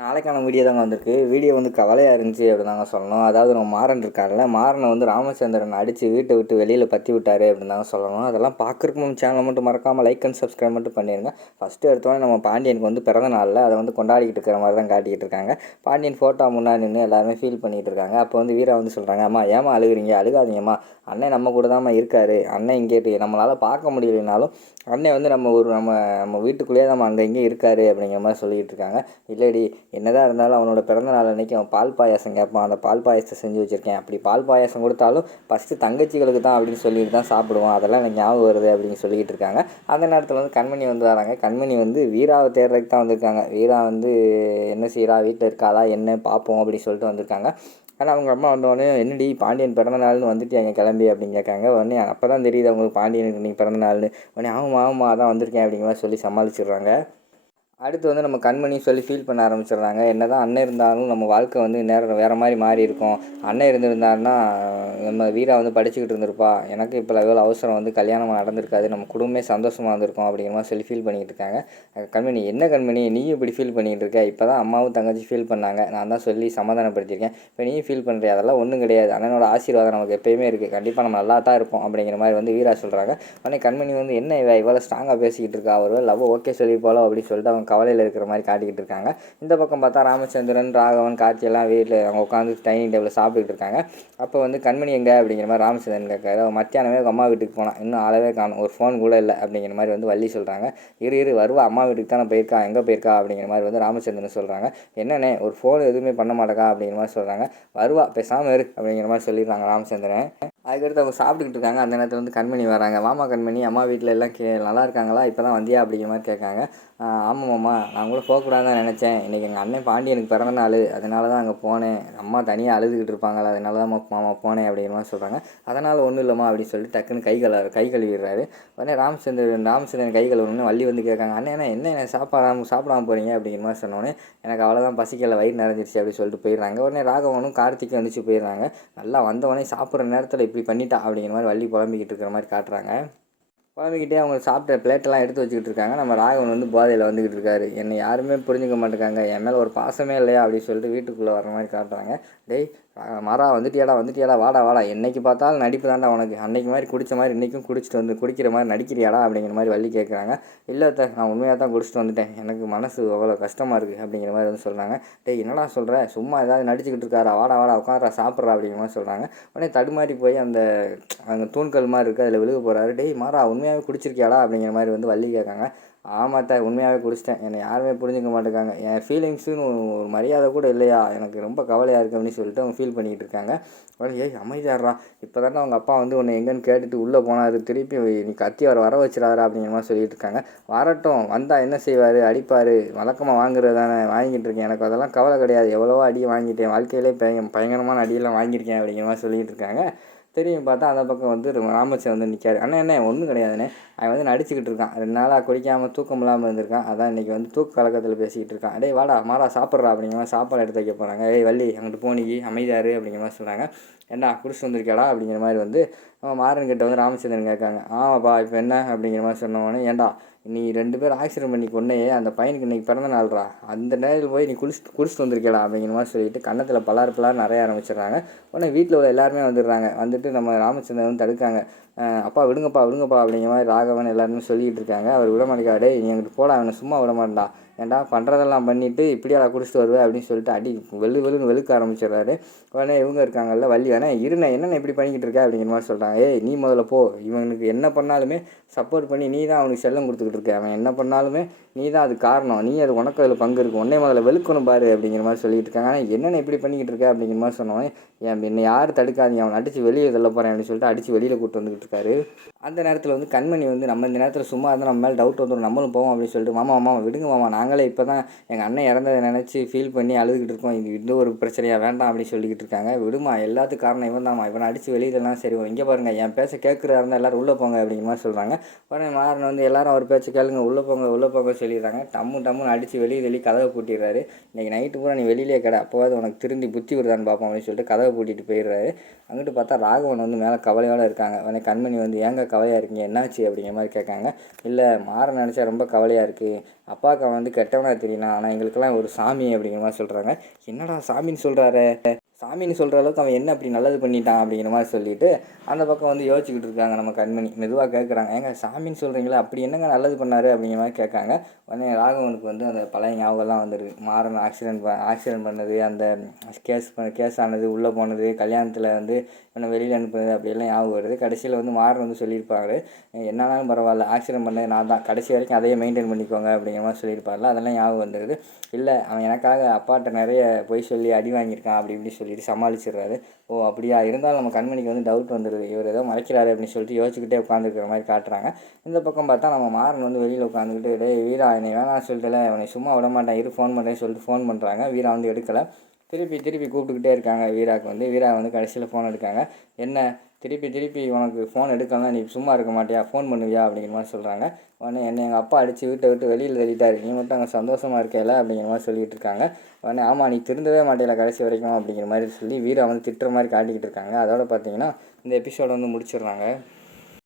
நாளைக்கான வீடியோ தாங்க வந்திருக்கு. வீடியோ வந்து கவலையாக இருந்துச்சு அப்படின்னு தாங்க சொல்லணும். அதாவது நம்ம மாறன் இருக்கார்ல மாறனை வந்து ராமச்சந்திரன் அடித்து வீட்டை விட்டு வெளியில் பற்றி விட்டார் அப்படின்னு தாங்க சொல்லணும். அதெல்லாம் பார்க்குறக்கு நம்ம சேனலை மட்டும் மறக்காமல் லைக் அண்ட் சப்ஸ்கிரைப் மட்டும் பண்ணிடுங்க ஃபஸ்ட்டு எடுத்தோடனே நம்ம பாண்டியனுக்கு வந்து பிறந்த நாளில் அதை வந்து கொண்டாடிக்கிட்டு இருக்கிற மாதிரி தான் காட்டிக்கிட்டு இருக்காங்க. பாண்டியன் ஃபோட்டோ முன்னாடி நின்று எல்லாருமே ஃபீல் பண்ணிகிட்டு இருக்காங்க. அப்போ வந்து வீரா வந்து சொல்கிறாங்க அம்மா ஏமா அழுகுறீங்க? அழுகாதீங்கம்மா. அண்ணன் நம்ம கூட தான்மா இருக்காரு. அண்ணன் இங்கே நம்மளால் பார்க்க முடியலைனாலும் அண்ணன் வந்து நம்ம ஒரு நம்ம நம்ம வீட்டுக்குள்ளேயே நம்ம அங்கே இங்கே இருக்காரு அப்படிங்கிற மாதிரி சொல்லிக்கிட்டு இருக்காங்க. இல்லடி என்னதான் இருந்தாலும் அவனோட பிறந்த நாள் அன்றைக்கி அவன் பால் பாயாசம் கேட்பான். அந்த பால் பாயாசத்தை செஞ்சு வச்சுருக்கேன். அப்படி பால் பாயாசம் கொடுத்தாலும் ஃபஸ்ட்டு தங்கச்சிகளுக்கு தான் அப்படின்னு சொல்லிட்டு தான் சாப்பிடுவோம் அதெல்லாம் எனக்கு ஞாபகம் வருது அப்படின்னு சொல்லிக்கிட்டு இருக்காங்க. அந்த நேரத்தில் வந்து கண்மணி வந்து வராங்க. கண்மணி வந்து வீராவை தேடுறதுக்கு தான் வந்திருக்காங்க. வீரா வந்து என்ன செய்கிறா வீட்டில் இருக்காளா? என்ன? பார்ப்போம் அப்படின்னு சொல்லிட்டு வந்திருக்காங்க. ஆனால் அவங்க அம்மா வந்தோடனே என்னடி பாண்டியன் பிறந்த நாள்னு வந்துட்டு எங்கள் கிளம்பி அப்படின்னு கேட்காங்க. உடனே அப்போ தான் தெரியுது அவங்களுக்கு பாண்டியனுக்கு இன்றைக்கி பிறந்த நாள்னு. உடனே ஆமாம் ஆமாம் அதான் வந்திருக்கேன் அப்படிங்கிற மாதிரி சொல்லி சமாளிச்சிடுறாங்க. அடுத்து வந்து நம்ம கண்மணி சொல்லி ஃபீல் பண்ண ஆரம்பிச்சிடுறாங்க. என்ன தான் அண்ணன் இருந்தாலும் நம்ம வாழ்க்கை வந்து நேரம் வேறு மாதிரி மாறி இருக்கும் அண்ணன் இருந்திருந்தாருன்னா நம்ம வீரா வந்து படிச்சுக்கிட்டு இருந்திருப்பா. எனக்கு இப்போ எவ்வளோ அவசரம் வந்து கல்யாணம் நடந்திருக்காது. நம்ம குடும்பமே சந்தோஷமாக இருந்திருக்கும் அப்படிங்கிற மாதிரி சொல்லி ஃபீல் பண்ணிகிட்டு இருக்காங்க. கண்மணி என்ன கண்மணி? நீயும் இப்படி ஃபீல் பண்ணிகிட்டு இருக்க. இப்போ தான் அம்மாவும் தங்கச்சி ஃபீல் பண்ணாங்க. நான் தான் சொல்லி சமாதானப்படுத்தியிருக்கேன். இப்போ நீயும் ஃபீல் பண்ணுறியா அதெல்லாம் ஒன்றும் கிடையாது. அண்ணனோட ஆசீர்வாதம் நமக்கு எப்போயுமே இருக்குது கண்டிப்பாக நம்ம நல்லா தான் இருப்போம் அப்படிங்கிற மாதிரி வந்து வீரா சொல்கிறாங்க உடனே கண்மணி வந்து என்ன இவ்வளோ ஸ்ட்ராங்காக பேசிக்கிட்டு இருக்கா? அவர் லவ் ஓகே சொல்லியிருப்பாளோ? அப்படின்னு சொல்லிட்டு அவங்க கவலையில் இருக்கிற மாதிரி காட்டிக்கிட்டு இருக்காங்க. இந்த பக்கம் பார்த்தா ராமச்சந்திரன் ராகவன் கார்த்தி எல்லாம் வீட்டில் அவங்க உட்காந்து டைனிங் டேபிளில் சாப்பிட்டுட்டு இருக்காங்க. அப்போ வந்து கண்மணி எங்கே? அப்படிங்கிற மாதிரி ராமச்சந்திரன் கேட்காரு அவன் மத்தியானமே அவங்க அம்மா வீட்டுக்கு போனான். இன்னும் அளவே காணும். ஒரு ஃபோன் கூட இல்லை அப்படிங்கிற மாதிரி வந்து வள்ளி சொல்கிறாங்க இரு இரு வருவா. அம்மா வீட்டுக்கு தானே போயிருக்கா? எங்கே போயிருக்கா? அப்படிங்கிற மாதிரி வந்து ராமச்சந்திரன் சொல்கிறாங்க என்னண்ணே ஒரு ஃபோன் எதுவுமே பண்ண மாட்டேக்கா? அப்படிங்கிற மாதிரி சொல்கிறாங்க வருவா பேசாமல் இரு அப்படிங்கிற மாதிரி சொல்லிடுறாங்க ராமச்சந்திரன். அதுக்கடுத்து அவங்க சாப்பிட்டுக்கிட்டு இருக்காங்க. அந்த நேரத்தில் வந்து கண்மணி வராங்க. மாமா கண்மணி அம்மா வீட்டில் எல்லாம் கே நல்லா இருக்காங்களா? இப்போ தான் வந்தியா அப்படிங்கிற மாதிரி கேட்காங்க. ஆமாம் மாமா நான் கூட போகக்கூடாதுன்னு தான் நினச்சேன். இன்றைக்கி எங்கள் அண்ணன் பாண்டியனுக்கு பிறந்த நாள். அதனால தான் அங்கே போனேன். அம்மா தனியாக அழுதுகிட்டு இருப்பாங்களா? அதனால தான் மா- மாமா போனேன் அப்படிங்கிற மாதிரி சொல்கிறாங்க அதனால் ஒன்றும் இல்லைம்மா அப்படின்னு சொல்லிட்டு டக்குன்னு கை கல கை கழுவிடுறாரு. உடனே ராமச்சந்திரன் ராமச்சந்திரன் கை கழுவுன்னு வள்ளி வந்து கேட்காங்க அண்ணன் என்ன என்ன சாப்பாடாம சாப்பிடாம போகிறீங்க அப்படிங்கிற மாதிரி சொன்னோன்னே எனக்கு அவ்வளோதான் பசிக்கல. வயிறு நிறைஞ்சிருச்சு. அப்படின்னு சொல்லிட்டு போயிடுறாங்க. உடனே ராகவனும் கார்த்திக்கும் வந்துச்சு போயிடுறாங்க. நல்லா வந்தவொடனே சாப்பிட்ற நேரத்தில் இப்படி பண்ணிட்டா அப்படிங்கிற மாதிரி வள்ளி புலம்பிக்கிட்டு இருக்கிற மாதிரி காட்டுறாங்க. புலம்பிக்கிட்டே அவங்க சாப்பிட்ட பிளேட்டெல்லாம் எடுத்து வச்சுக்கிட்டு இருக்காங்க. நம்ம ராகவன் வந்து போதையில் வந்துக்கிட்டு இருக்காரு. என்னை யாருமே புரிஞ்சுக்க மாட்டேங்காங்க. என் மேலே ஒரு பாசமே இல்லையா அப்படின்னு சொல்லிட்டு வீட்டுக்குள்ளே வர மாதிரி காட்டுறாங்க. டேய் மரா வந்துட்டியாடா வந்துட்டியாடா வாடா வாடா. என்னைக்கு பார்த்தாலும் நடிப்பு தாண்டா உனக்கு. அன்னைக்கு மாதிரி குடித்த மாதிரி இன்றைக்கும் குடிச்சிட்டு வந்து குடிக்கிற மாதிரி நடிக்கிறியாடா அப்படிங்கிற மாதிரி வள்ளி கேட்குறாங்க இல்லை அத்தை நான் உண்மையாக தான் குடிச்சிட்டு வந்துட்டேன். எனக்கு மனசு அவ்வளோ கஷ்டமாக இருக்குது அப்படிங்கிற மாதிரி வந்து சொல்கிறாங்க டேய் என்னடா சொல்கிற சும்மா ஏதாவது நடிச்சுக்கிட்டு இருக்காரா? வாடா வாடா உட்காரா சாப்பிட்றா அப்படிங்கிற மாதிரி சொல்கிறாங்க உடனே தடுமாறி போய் அந்த அங்கே தூண்கள் மாதிரி இருக்குது அதில் விழுக போகிறாரு டேய் மாறா உண்மையாகவே குடிச்சிருக்கியாடா அப்படிங்கிற மாதிரி வந்து வள்ளி கேட்காங்க. ஆமாத்தா உண்மையாகவே குடிச்சிட்டேன். என்னை யாருமே புரிஞ்சுக்க மாட்டேங்காங்க. என் ஃபீலிங்ஸுன்னு ஒரு மரியாதை கூட இல்லையா? எனக்கு ரொம்ப கவலையாக இருக்குது அப்படின்னு சொல்லிட்டு அவங்க ஃபீல் பண்ணிகிட்டு இருக்காங்க. உடனே ஏய் அமைதியாடுறா இப்போ தானே அவங்க அப்பா வந்து உன்னை எங்கேன்னு கேட்டுட்டு உள்ளே போனார். திருப்பி நீ கத்தி வர வர வச்சிடாரா அப்படிங்கிற மாதிரி சொல்லிட்டு இருக்காங்க. வரட்டும். வந்தால் என்ன செய்வார்? அடிப்பார். வழக்கமாக வாங்குறது தானே. வாங்கிட்டு இருக்கேன். எனக்கு அதெல்லாம் கவலை கிடையாது. எவ்வளவோ அடி வாங்கிட்டேன். வாழ்க்கையிலே பயங்க பயங்கரமான அடியெல்லாம் வாங்கியிருக்கேன் அப்படிங்கிற மாதிரி சொல்லிகிட்டு இருக்காங்க. திரும்பி பார்த்தா அந்த பக்கம் வந்து ராமச்சந்திரன் வந்து நிற்காரு அண்ணா என்ன ஒன்றும் கிடையாதுண்ணே. அவன் வந்து நடிச்சுக்கிட்டு இருக்கான். ரெண்டு நாளாக குடிக்காமல் தூக்கம் இல்லாமல் இருந்திருக்கான். அதான் இன்றைக்கி வந்து தூக்க கலக்கத்தில் பேசிக்கிட்டு இருக்கான். டேய் வாடா மாடா சாப்பிட்றா அப்படிங்கிற மாதிரி சாப்பாடு எடுத்து வைக்க போகிறாங்க ஏய் வள்ளி அங்கிட்டு போனிக்கு அமைதியாரு அப்படிங்கிற மாதிரி சொல்கிறாங்க ஏண்டா குடிச்சு வந்திருக்கடா அப்படிங்கிற மாதிரி வந்து அவன் மாறன் கிட்ட வந்து ராமச்சந்திரன் கேட்காங்க. ஆமாப்பா இப்போ என்ன? அப்படிங்கிற மாதிரி சொன்னவொடனே ஏண்டா நீ ரெண்டு பேரும் ஆக்சிடென்ட் பண்ணி கொண்டே அந்த பையனுக்கு இன்றைக்கி பிறந்த நாள்ரா. அந்த நேரத்தில் போய் நீ குளிச்சுட்டு வந்திருக்கலாம் அப்படிங்கிற மாதிரி சொல்லிட்டு கன்னத்தில் பலார் பலார் நிறைய ஆரம்பிச்சிடுறாங்க. உடனே வீட்டில் உள்ள எல்லாருமே வந்துடுறாங்க. வந்துட்டு நம்ம ராமச்சந்திரன் வந்து தடுக்காங்க அப்பா விடுங்கப்பா விடுங்கப்பா அப்படிங்கிற மாதிரி ராகவன் எல்லாருமே சொல்லிகிட்டு இருக்காங்க. அவர் விட நீ எங்கிட்டு போடா அவனை சும்மா விட மாட்டான் ஏன்டா பண்ணுறதெல்லாம் பண்ணிவிட்டு இப்படியாடா குடிச்சிட்டு வருவேன் அப்படின்னு சொல்லிட்டு அடி வெளு வெளுன்னு வெளுக்க ஆரம்பிச்சிடுறாரு. உடனே இவங்க இருக்காங்கல்ல வள்ளி வேணா இருண்ணே என்னென்ன இப்படி பண்ணிக்கிட்டு இருக்க? அப்படிங்கிற மாதிரி சொல்கிறாங்க ஏய் நீ முதல்ல போ. இவனுக்கு என்ன பண்ணாலுமே சப்போர்ட் பண்ணி நீ தான் அவனுக்கு செல்லம் கொடுத்துக்கிட்டு இருக்க. அவன் என்ன பண்ணாலுமே நீ தான் அது காரணம். நீ அது உனக்கு அதில் பங்கு இருக்கு. உன்னே முதல்ல வெளுக்கணும் பாரு அப்படிங்கிற மாதிரி சொல்லிட்டு இருக்காங்க. ஆனால் என்னென்ன இப்படி பண்ணிக்கிட்டு இருக்க? அப்படிங்கிற மாதிரி சொன்னோன்னே என் என்னை யார் தடுக்காதீங்க. அவனை அடித்து வெளியே தள்ள போகிறேன் அப்படின்னு சொல்லிட்டு அடித்து வெளியில் கூப்பிட்டு வந்துக்கிட்டு இருக்காரு. அந்த நேரத்தில் வந்து கண்மணி வந்து நம்ம இந்த நேரத்தில் சும்மா இருந்தால் நம்ம மேலே டவுட் வந்துடும் நம்மளும் போவோம் அப்படின்னு சொல்லிட்டு மாமா மாமா விடுங்க மாமா. நாங்கள் இப்போ தான் எங்கள் அண்ணன் இறந்ததை நினச்சி ஃபீல் பண்ணி அழுதுகிட்டு இருக்கோம். இது இந்த ஒரு பிரச்சனையாக வேண்டாம் அப்படின்னு சொல்லிக்கிட்டு இருக்காங்க. விடுமா எல்லாத்துக்கும் காரணம் இவன் தான்மா இவனை அடித்து வெளியிலலாம் சரி இங்கே பாருங்கள் என் பேச கேட்குறா இருந்தால் எல்லாரும் உள்ளே போங்க அப்படிங்கிற மாதிரி சொல்கிறாங்க உடனே மாறன் வந்து எல்லாரும் அவர் பேச்சு கேளுங்க உள்ளே போங்க உள்ளே போங்க சொல்லிடுறாங்க. டம்மு டம்முன்னு அடித்து வெளியே வெளியே கதவை பூட்டிடுறாரு. இன்றைக்கி நைட்டு பூரா நீ வெளியிலே கடை அப்போவாது உனக்கு திருந்தி புத்தி வருதான்னு பார்ப்போம் அப்படின்னு சொல்லிட்டு கதவை பூட்டிட்டு போயிடுறாரு. அங்கிட்டு பார்த்தா ராகவன் வந்து மேலே கவலையோடு இருக்காங்க. உடனே கண்மணி வந்து ஏங்க கவலையாக இருக்கீங்க? என்னாச்சு? அப்படிங்கிற மாதிரி கேட்காங்க. இல்லை மாற நினச்சா ரொம்ப கவலையாக இருக்குது அப்பாவுக்கு அவன் வந்து கெட்டவனாக கெட்டவனா தெரியலாம் ஆனால் எங்களுக்கெல்லாம் ஒரு சாமி அப்படிங்கிற மாதிரி சொல்கிறாங்க என்னடா சாமின்னு சொல்கிறாரு சாமின்னு சொல்கிற அளவுக்கு அவன் என்ன அப்படி நல்லது பண்ணிட்டான் அப்படிங்கிற மாதிரி சொல்லிட்டு அந்த பக்கம் வந்து யோசிச்சுக்கிட்டு இருக்காங்க நம்ம கண்மணி. மெதுவாக கேட்குறாங்க ஏங்க சாமின்னு சொல்கிறீங்களா அப்படி என்னங்க நல்லது பண்ணாரு அப்படிங்கிற மாதிரி கேட்காங்க. உடனே ராகவனுக்கு வந்து அந்த பழைய ஞாபகம்லாம் வந்துருக்கு மாறன் ஆக்சிடென்ட் ஆக்சிடென்ட் பண்ணது அந்த கேஸ் கேஸ் ஆனது உள்ளே போனது கல்யாணத்தில் வந்து இவனை வெளியில் அனுப்புனது அப்படியெல்லாம் ஞாபகம் வருது. கடைசியில் வந்து மாறன் வந்து சொல்லியிருப்பாரு. என்னாலும் பரவாயில்ல ஆக்சிடென்ட் பண்ணது நான் தான். கடைசி வரைக்கும் அதையே மெயின்டைன் பண்ணிக்கோங்க அப்படிங்கிற மாதிரி சொல்லியிருப்பார்ல அதெல்லாம் ஞாபகம் வந்துடுது இல்லை அவன் எனக்காக அப்பாட்ட நிறைய பொய் சொல்லி அடி வாங்கியிருக்கான் அப்படி இப்படி சொல்லி சொல்லிட்டு சமாளிச்சிடுறாரு. ஓ அப்படியா? இருந்தாலும் நம்ம கண்மணிக்கு வந்து டவுட் வந்துடுது இவர் ஏதோ மறைக்கிறாரு அப்படின்னு சொல்லிட்டு யோசிச்சுக்கிட்டே உட்காந்துருக்கிற மாதிரி காட்டுறாங்க. இந்த பக்கம் பார்த்தா நம்ம மாறன் வந்து வெளியில் உட்காந்துக்கிட்டு டே வீரா என்னை வேணாம் சொல்லிட்டுல. அவனை சும்மா விட மாட்டேன். இரு ஃபோன் பண்ணுறேன்னு சொல்லிட்டு ஃபோன் பண்ணுறாங்க வீரா வந்து எடுக்கலை. திருப்பி திருப்பி கூப்பிட்டுக்கிட்டே இருக்காங்க. வீராக்கு வந்து வீரா வந்து கடைசியில் ஃபோன் எடுக்காங்க. என்ன? திருப்பி திருப்பி உனக்கு ஃபோன் எடுக்கலாம் நீ சும்மா இருக்க மாட்டியா? ஃபோன் பண்ணுவியா? அப்படிங்கிற மாதிரி சொல்கிறாங்க உடனே என்னை எங்கள் அப்பா அடித்து வீட்டை விட்டு வெளியில் தள்ளிட்டாரு. நீ மட்டும் அங்கே சந்தோஷமாக இருக்கல அப்படிங்கிற மாதிரி சொல்லிட்டு இருக்காங்க. உடனே ஆமாம் நீ திருந்தவே மாட்டேல கடைசி வரைக்கும் அப்படிங்கிற மாதிரி சொல்லி வீரை வந்து திட்டுற மாதிரி காட்டிக்கிட்டு இருக்காங்க. அதோட பார்த்தீங்கன்னா இந்த எபிசோட வந்து முடிச்சிடுறாங்க.